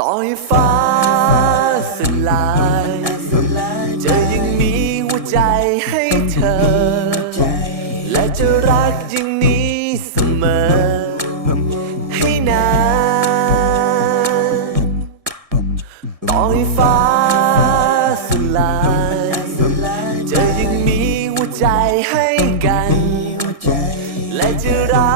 ต่อให้ฟ้าสลาย จะยังมีหัวใจให้เธอ และจะรักอย่างนี้เสมอ ให้นานต่อให้ฟ้าสลาย จะยังมีหัวใจให้กัน และจะรัก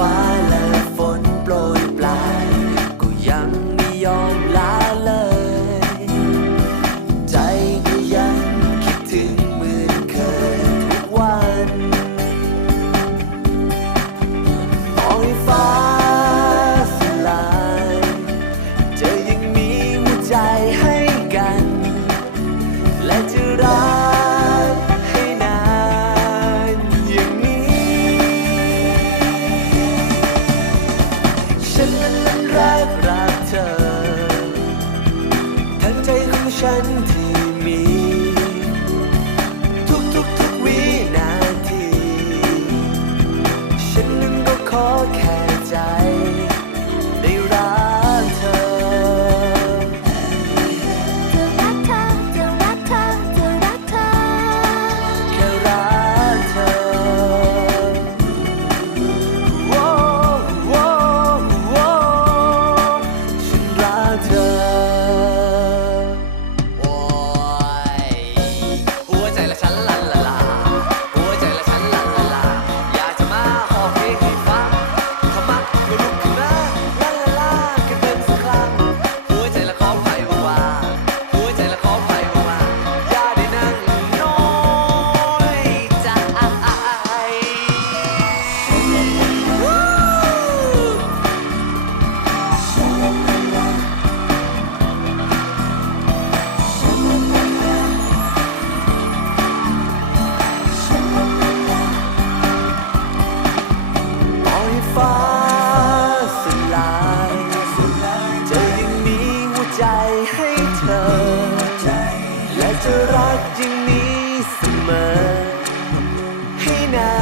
ฟ้าและฝนโปรยปลาย ก็ยังไม่ยอมลาเลย ใจก็ยังคิดถึงเหมือนเคยทุกวันต่อให้ฟ้าสลายจะยังมีหัวใจให้กัน และจะรัก รักรักเธอ ใจให้เธอ และจะรักอย่างนี้เสมอ ให้นา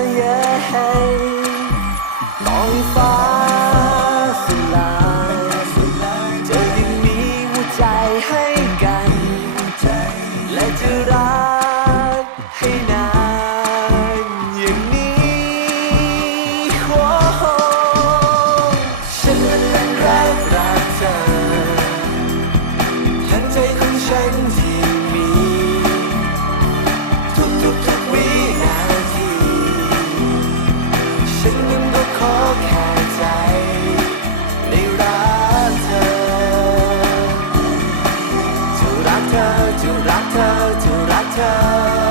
นเย้ต่อให้ฟ้าสลายจะยังมีหัวใจให้ town.